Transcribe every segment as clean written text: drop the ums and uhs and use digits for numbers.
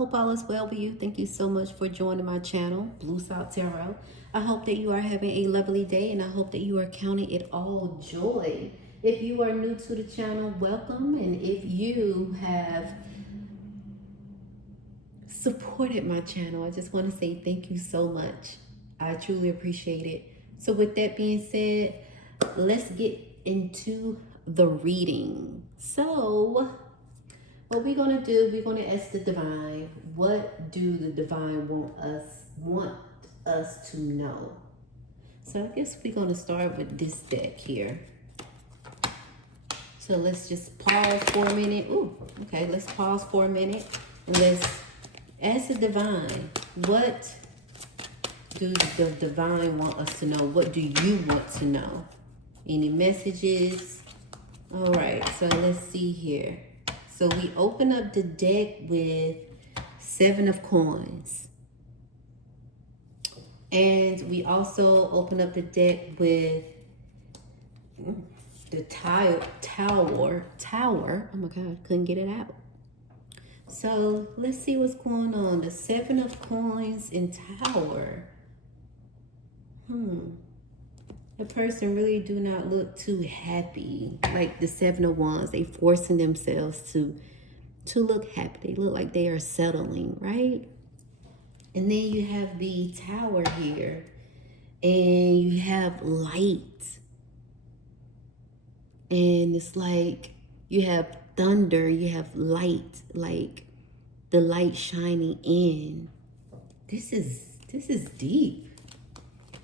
hope all is well with you. Thank you so much for joining my channel, Blue Salt Tarot. I hope that you are having a lovely day, and I hope that you are counting it all joy. If you are new to the channel, welcome. And if you have supported my channel, I just want to say thank you so much. I truly appreciate it. So with that being said, let's get into the reading. So what we're going to do, we're going to ask the divine, what do the divine want us to know? So I guess we're going to start with this deck here. So let's just pause for a minute. Ooh, okay, let's pause for a minute. And let's ask the divine, what do the divine want us to know? What do you want to know? Any messages? All right, so let's see here. So we open up the deck with 7 of Coins. And we also open up the deck with the tower. Oh my God, couldn't get it out. So let's see what's going on. The 7 of Coins and Tower. The person really do not look too happy. Like the 7 of Wands, they forcing themselves to look happy. They look like they are settling, right? And then you have the Tower here, and you have light. And it's like you have thunder, you have light, like the light shining in. This is deep.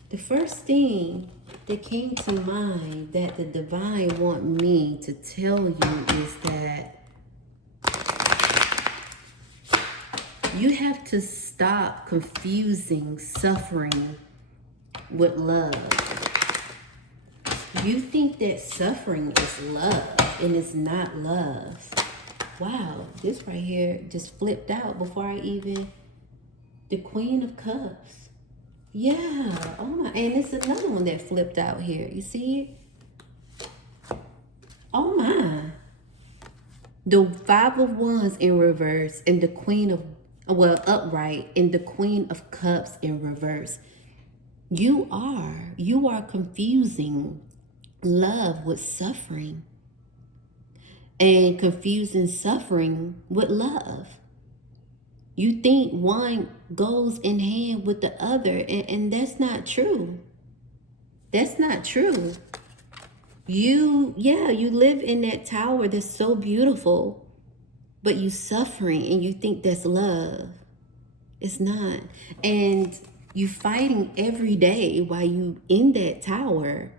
The first thing that came to mind that the divine want me to tell you is that you have to stop confusing suffering with love. You think that suffering is love, and it's not love. Wow, this right here just flipped out before I even... The Queen of Cups. Yeah, oh my, and it's another one that flipped out here. You see it? Oh my. The 5 of Wands in reverse, and the Queen of, well, upright, and the Queen of Cups in reverse. You are confusing love with suffering, and confusing suffering with love. You think one goes in hand with the other, and that's not true. That's not true. You live in that tower that's so beautiful, but you suffering and you think that's love. It's not. And you fighting every day while you in that tower,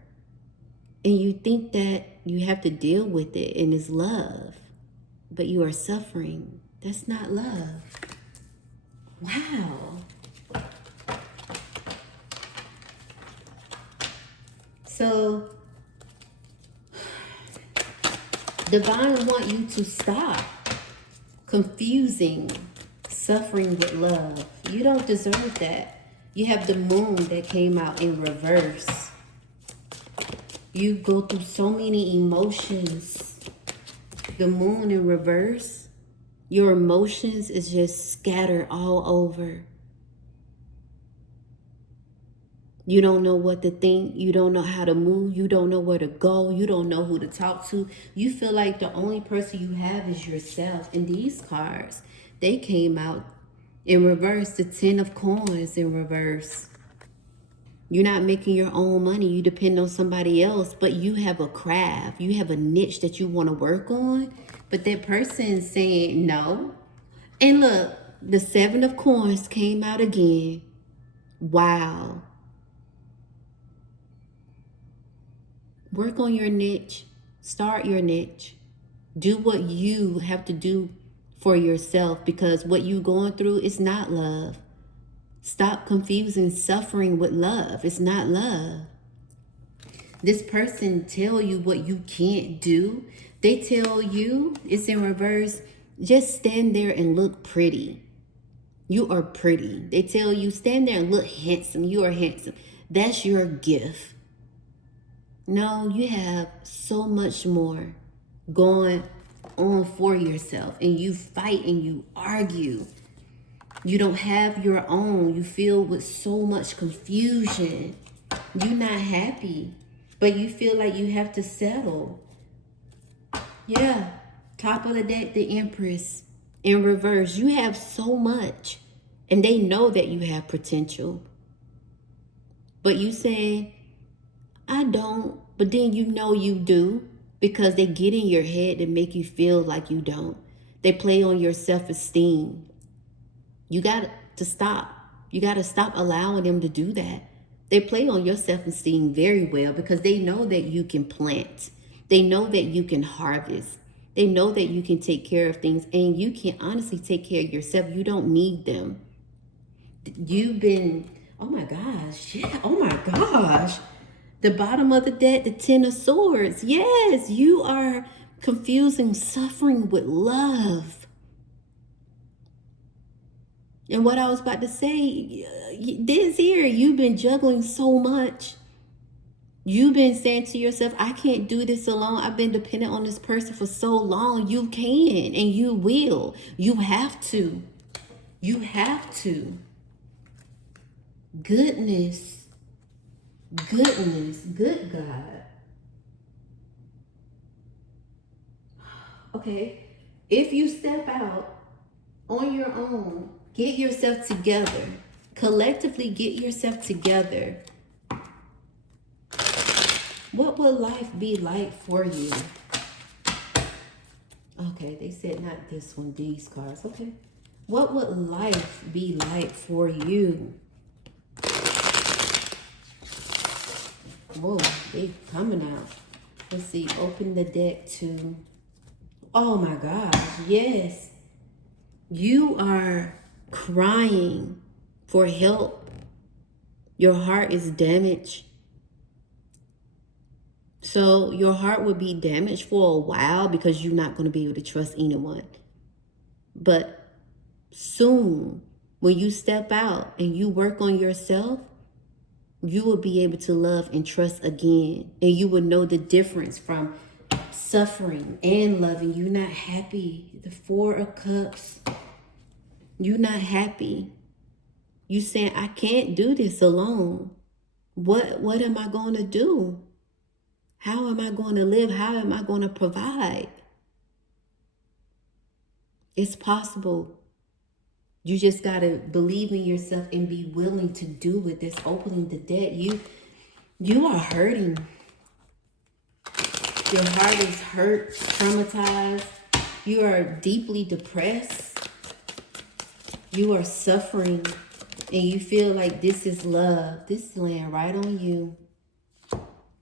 and you think that you have to deal with it and it's love, but you are suffering. That's not love. Wow. So divine want you to stop confusing suffering with love. You don't deserve that. You have the Moon that came out in reverse. You go through so many emotions. The Moon in reverse. Your emotions is just scattered all over. You don't know what to think. You don't know how to move. You don't know where to go. You don't know who to talk to. You feel like the only person you have is yourself. And these cards, they came out in reverse. The 10 of Coins in reverse. You're not making your own money. You depend on somebody else, but you have a craft. You have a niche that you want to work on. But that person is saying no. And look, the 7 of Coins came out again. Wow. Work on your niche. Start your niche. Do what you have to do for yourself, because what you're going through is not love. Stop confusing suffering with love. It's not love. This person tell you what you can't do. They tell you, it's in reverse, just stand there and look pretty. You are pretty. They tell you, stand there and look handsome. You are handsome. That's your gift. No, you have so much more going on for yourself, and you fight and you argue You don't have your own. You feel with so much confusion. You're not happy, but you feel like you have to settle. Yeah. Top of the deck, the Empress in reverse. You have so much, and they know that you have potential. But you saying, I don't, but then you know you do, because they get in your head to make you feel like you don't. They play on your self-esteem. You got to stop. You got to stop allowing them to do that. They play on your self-esteem very well because they know that you can plant. They know that you can harvest. They know that you can take care of things, and you can honestly take care of yourself. You don't need them. You've been, oh my gosh, yeah, oh my gosh. The bottom of the deck, the Ten of Swords. Yes, you are confusing suffering with love. And what I was about to say, this here, you've been juggling so much. You've been saying to yourself, I can't do this alone. I've been dependent on this person for so long. You can and you will. You have to. You have to. Goodness. Goodness. Good God. Okay. If you step out on your own, get yourself together. Collectively get yourself together. What will life be like for you? Okay, they said not this one, these cards. Okay. What would life be like for you? Whoa, they coming out. Let's see, open the deck to, oh my gosh, yes. You are crying for help. Your heart is damaged. So your heart will be damaged for a while because you're not going to be able to trust anyone. But soon, when you step out and you work on yourself, you will be able to love and trust again. And you will know the difference from suffering and loving. You're not happy. The Four of Cups. You're not happy. You saying, I can't do this alone. What am I going to do? How am I going to live? How am I going to provide? It's possible. You just got to believe in yourself and be willing to do it. That's opening the deck. You are hurting. Your heart is hurt, traumatized. You are deeply depressed. You are suffering. And you feel like this is love. This land right on you.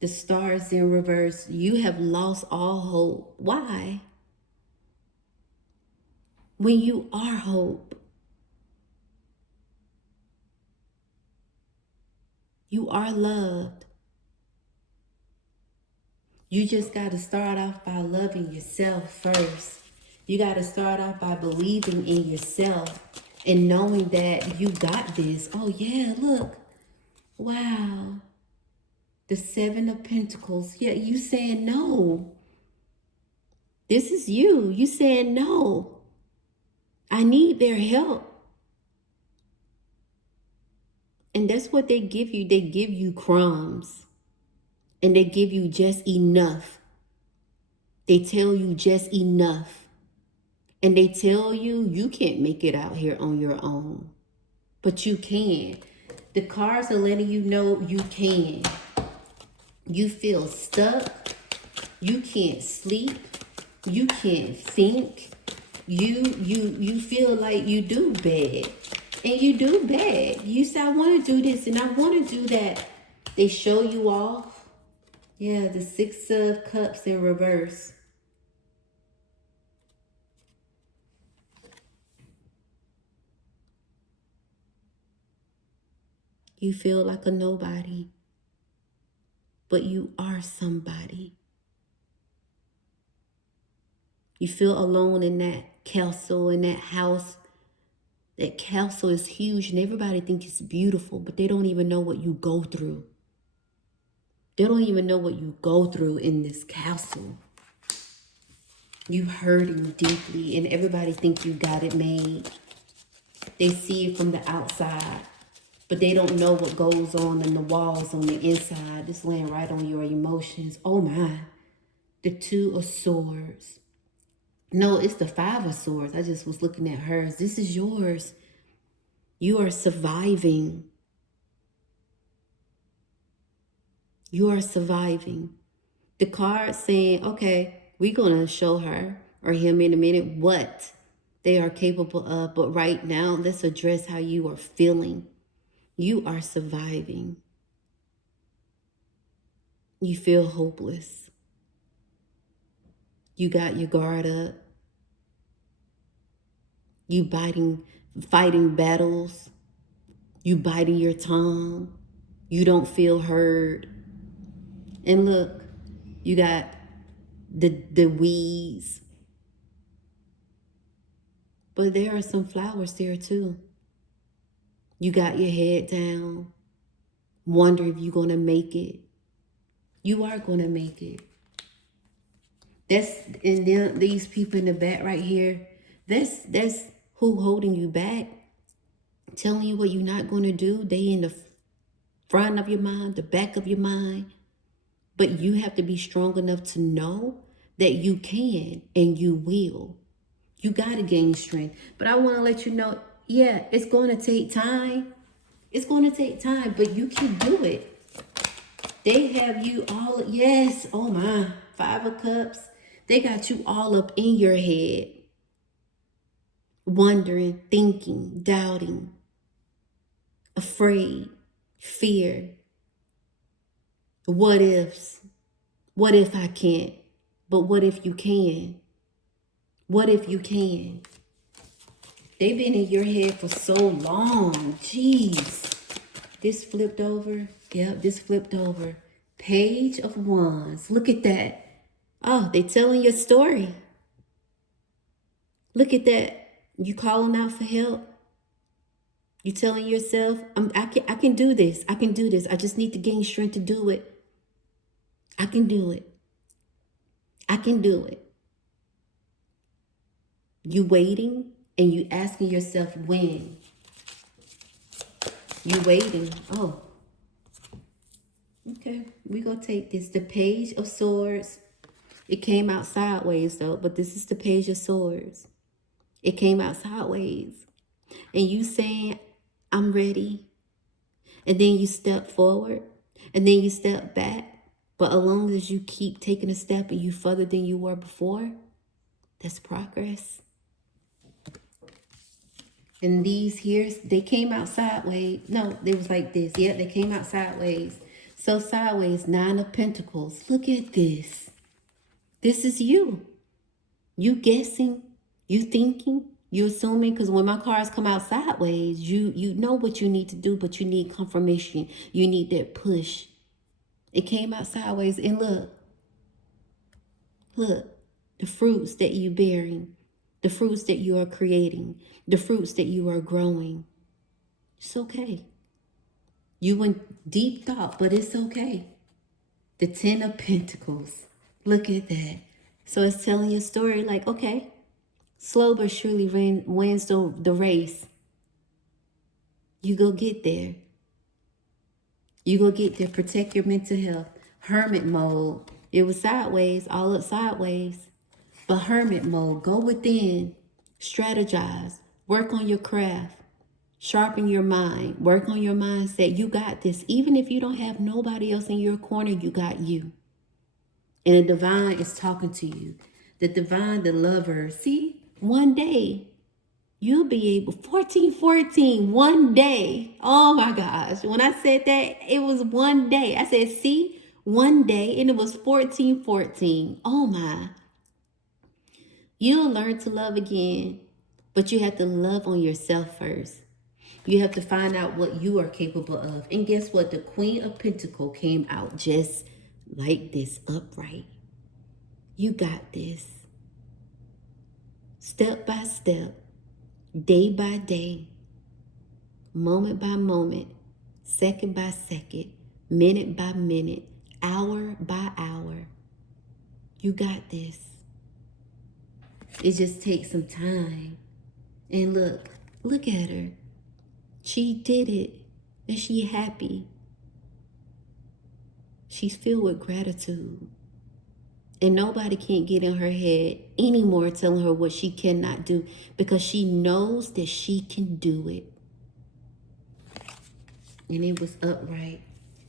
The stars in reverse. You have lost all hope. Why? When you are hope. You are loved. You just got to start off by loving yourself first. You got to start off by believing in yourself and knowing that you got this. Oh yeah, look. Wow. The Seven of Pentacles. Yeah, you saying no. This is you. You saying no. I need their help. And that's what they give you. They give you crumbs. And they give you just enough. They tell you just enough. And they tell you you can't make it out here on your own. But you can. The cards are letting you know you can. You feel stuck. You can't sleep. You can't think. You feel like you do bad. And you do bad. You say, I want to do this and I want to do that. They show you off. Yeah, the Six of Cups in reverse. You feel like a nobody. But you are somebody. You feel alone in that castle, in that house. That castle is huge and everybody thinks it's beautiful, but they don't even know what you go through. They don't even know what you go through in this castle. You hurting deeply and everybody think you got it made. They see it from the outside, but they don't know what goes on in the walls on the inside. It's laying right on your emotions. Oh my. The Two of Swords. No, it's the Five of Swords. I just was looking at hers. This is yours. You are surviving. You are surviving. The card saying, okay, we're going to show her or him in a minute what they are capable of. But right now, let's address how you are feeling. You are surviving. You feel hopeless. You got your guard up. You fighting battles. You biting your tongue. You don't feel heard. And look, you got the weeds. But there are some flowers there too. You got your head down. Wonder if you're going to make it. You are going to make it. And then these people in the back right here, that's who holding you back, telling you what you're not going to do. They in the front of your mind, the back of your mind. But you have to be strong enough to know that you can and you will. You got to gain strength. But I want to let you know, yeah, it's going to take time. It's going to take time, but you can do it. They have you all, yes, oh my, Five of Cups. They got you all up in your head, wondering, thinking, doubting, afraid, fear. What ifs? What if I can't? But what if you can? What if you can? They've been in your head for so long. Jeez. This flipped over. Yep, this flipped over. Page of Wands. Look at that. Oh, they telling your story. Look at that. You calling out for help. You telling yourself, I can do this. I can do this. I just need to gain strength to do it. I can do it. I can do it. You waiting and you asking yourself when. You waiting. Oh. Okay, we gonna take this. The Page of Swords. It came out sideways though, but this is the Page of Swords. It came out sideways. And you saying, I'm ready. And then you step forward. And then you step back. But as long as you keep taking a step and you further than you were before, that's progress. And these here, they came out sideways. No, they was like this. Yeah, they came out sideways. So sideways, Nine of Pentacles. Look at this. This is you. You guessing, you thinking, you assuming, because when my cards come out sideways, you know what you need to do, but you need confirmation. You need that push. It came out sideways, and look, the fruits that you bearing, the fruits that you are creating, the fruits that you are growing. It's okay. You went deep thought, but it's okay. The Ten of Pentacles. Look at that. So it's telling your story like, okay, slow but surely wins the race. You go get there. You go get there. Protect your mental health. Hermit mode. It was sideways, all up sideways. But hermit mode, go within. Strategize. Work on your craft. Sharpen your mind. Work on your mindset. You got this. Even if you don't have nobody else in your corner, you got you. And the divine is talking to you. The divine, the lover. See, one day, you'll be able, 1414, one day. Oh my gosh. When I said that, it was one day. I said, see, one day, and it was 1414. Oh my. You'll learn to love again, but you have to love on yourself first. You have to find out what you are capable of. And guess what? The Queen of Pentacles came out just like this, upright. You got this. Step by step, day by day, moment by moment, second by second, minute by minute, hour by hour. You got this. It just takes some time. And look, Look at her. She did it. And she happy. She's filled with gratitude. And nobody can't get in her head anymore telling her what she cannot do, because she knows that she can do it. And it was upright.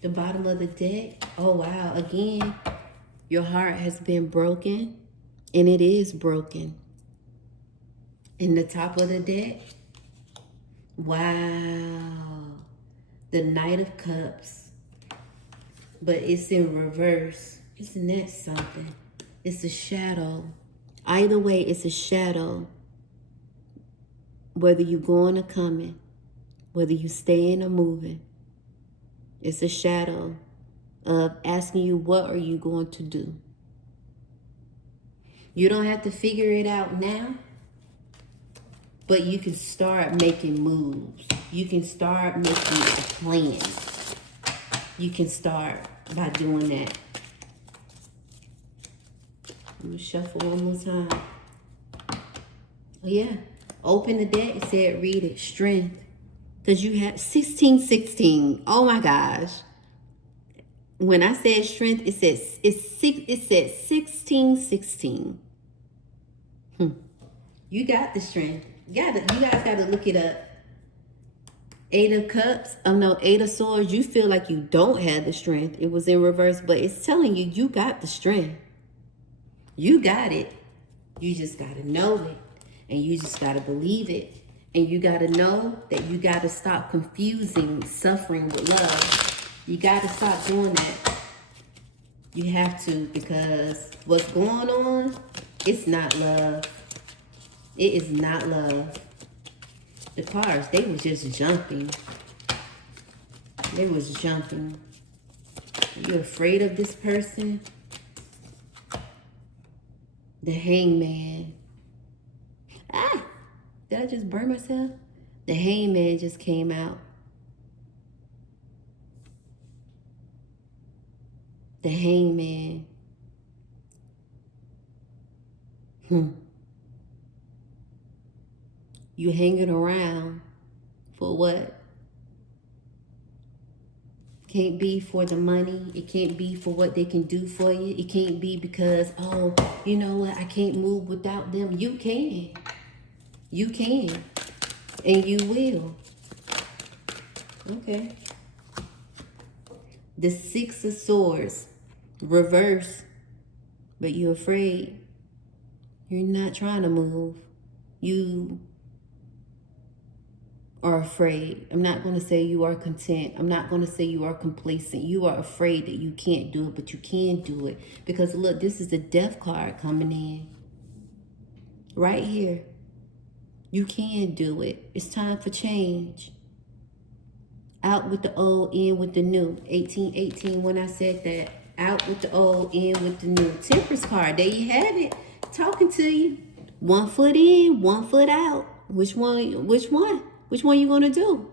The bottom of the deck, oh wow, again, your heart has been broken, and it is broken. In the top of the deck, wow, the Knight of Cups, but it's in reverse. Isn't that something? It's a shadow. Either way, it's a shadow. Whether you going or coming, whether you staying or moving, it's a shadow of asking you, what are you going to do? You don't have to figure it out now, but you can start making moves. You can start making a plan. You can start by doing that. I'm gonna shuffle one more time. Oh yeah, open the deck. It said read it, strength. Because you have 1616. Oh my gosh. When I said strength, it said 1616. You got the strength. You guys gotta look it up. Eight of Cups. Oh no, Eight of Swords. You feel like you don't have the strength. It was in reverse, but it's telling you you got the strength. You got it. You just gotta know it. And you just gotta believe it. And you gotta know that you gotta stop confusing suffering with love. You gotta stop doing that. You have to, because what's going on, it's not love. It is not love. The cards, they were just jumping. They was jumping. You're afraid of this person? The Hangman. Ah! Did I just burn myself? The Hangman just came out. The Hangman. You hanging around for what? Can't be for the money. It can't be for what they can do for you. It can't be because, oh, you know what? I can't move without them. You can. You can. And you will. Okay. The Six of Swords. Reverse. But you're afraid. You're not trying to move. You are afraid. I'm not going to say you are content. I'm not going to say you are complacent. You are afraid that you can't do it, but you can do it. Because look, this is the Death card coming in. Right here. You can do it. It's time for change. Out with the old, in with the new. 1818 when I said that. Out with the old, in with the new. Temperance card. There you have it. Talking to you. 1 foot in, 1 foot out. Which one? Which one? Which one you gonna do?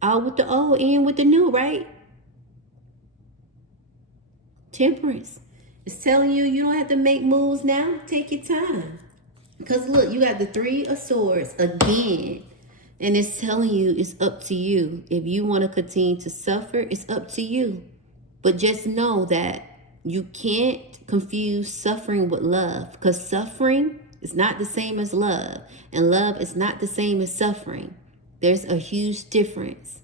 Out with the old, in with the new, right? Temperance. It's telling you you don't have to make moves now. Take your time. Because look, you got the Three of Swords again. And it's telling you it's up to you. If you want to continue to suffer, it's up to you. But just know that you can't confuse suffering with love. Because suffering is not the same as love. And love is not the same as suffering. There's a huge difference.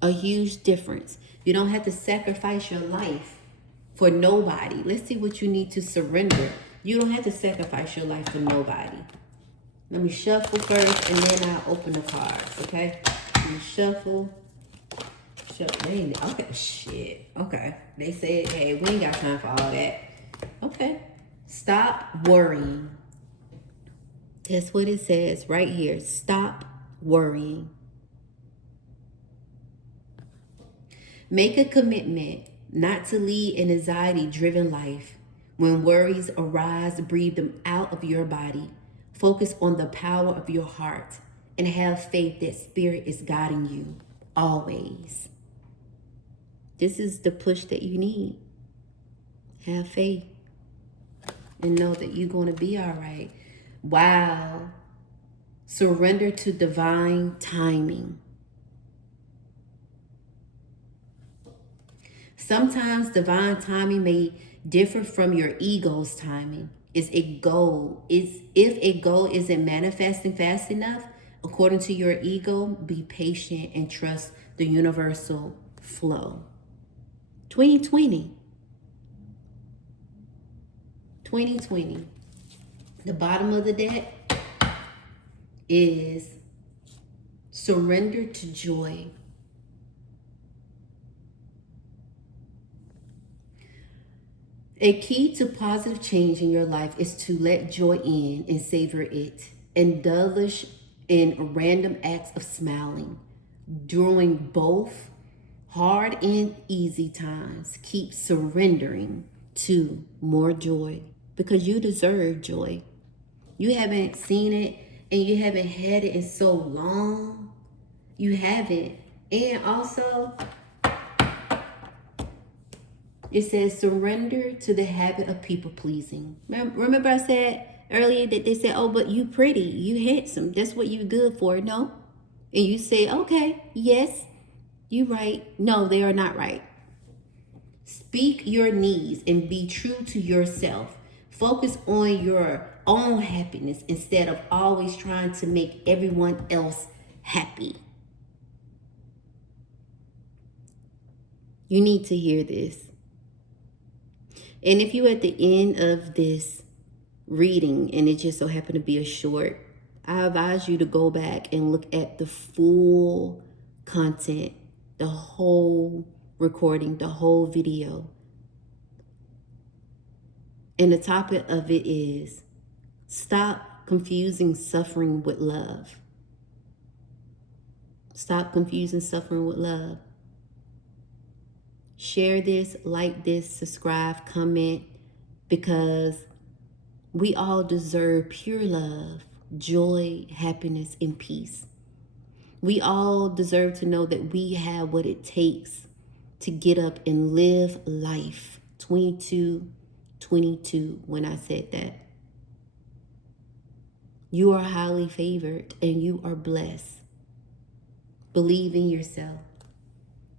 A huge difference. You don't have to sacrifice your life for nobody. Let's see what you need to surrender. You don't have to sacrifice your life for nobody. Let me shuffle first, and then I'll open the cards, okay? Let me shuffle. Okay, shit. Okay. They said, hey, we ain't got time for all that. Okay. Stop worrying. That's what it says right here. Stop worrying. Make a commitment not to lead an anxiety-driven life. When worries arise, breathe them out of your body. Focus on the power of your heart and have faith that Spirit is guiding you always. This is the push that you need. Have faith and know that you're going to be all right. Wow. Surrender to divine timing. Sometimes divine timing may differ from your ego's timing. If a goal isn't manifesting fast enough, according to your ego, be patient and trust the universal flow. 2020. 2020. The bottom of the deck is surrender to joy. A key to positive change in your life is to let joy in and savor it. Indulge in random acts of smiling. During both hard and easy times, keep surrendering to more joy because you deserve joy. You haven't seen it and you haven't had it in so long. You haven't. And also, it says surrender to the habit of people pleasing. Remember I said earlier that they said, oh, but you pretty, you handsome. That's what you're good for. No. And you say, okay, yes, you right. No, they are not right. Speak your needs and be true to yourself. Focus on your own happiness instead of always trying to make everyone else happy. You need to hear this. And if you're at the end of this reading and it just so happened to be a short, I advise you to go back and look at the full content, the whole recording, the whole video. And the topic of it is stop confusing suffering with love. Stop confusing suffering with love. Share this, like this, subscribe, comment, because we all deserve pure love, joy, happiness, and peace. We all deserve to know that we have what it takes to get up and live life. 22 when I said that. You are highly favored and you are blessed. Believe in yourself.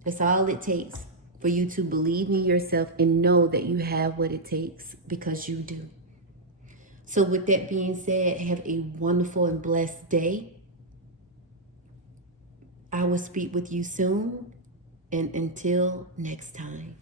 That's all it takes for you to believe in yourself and know that you have what it takes, because you do. So with that being said, have a wonderful and blessed day. I will speak with you soon, and until next time.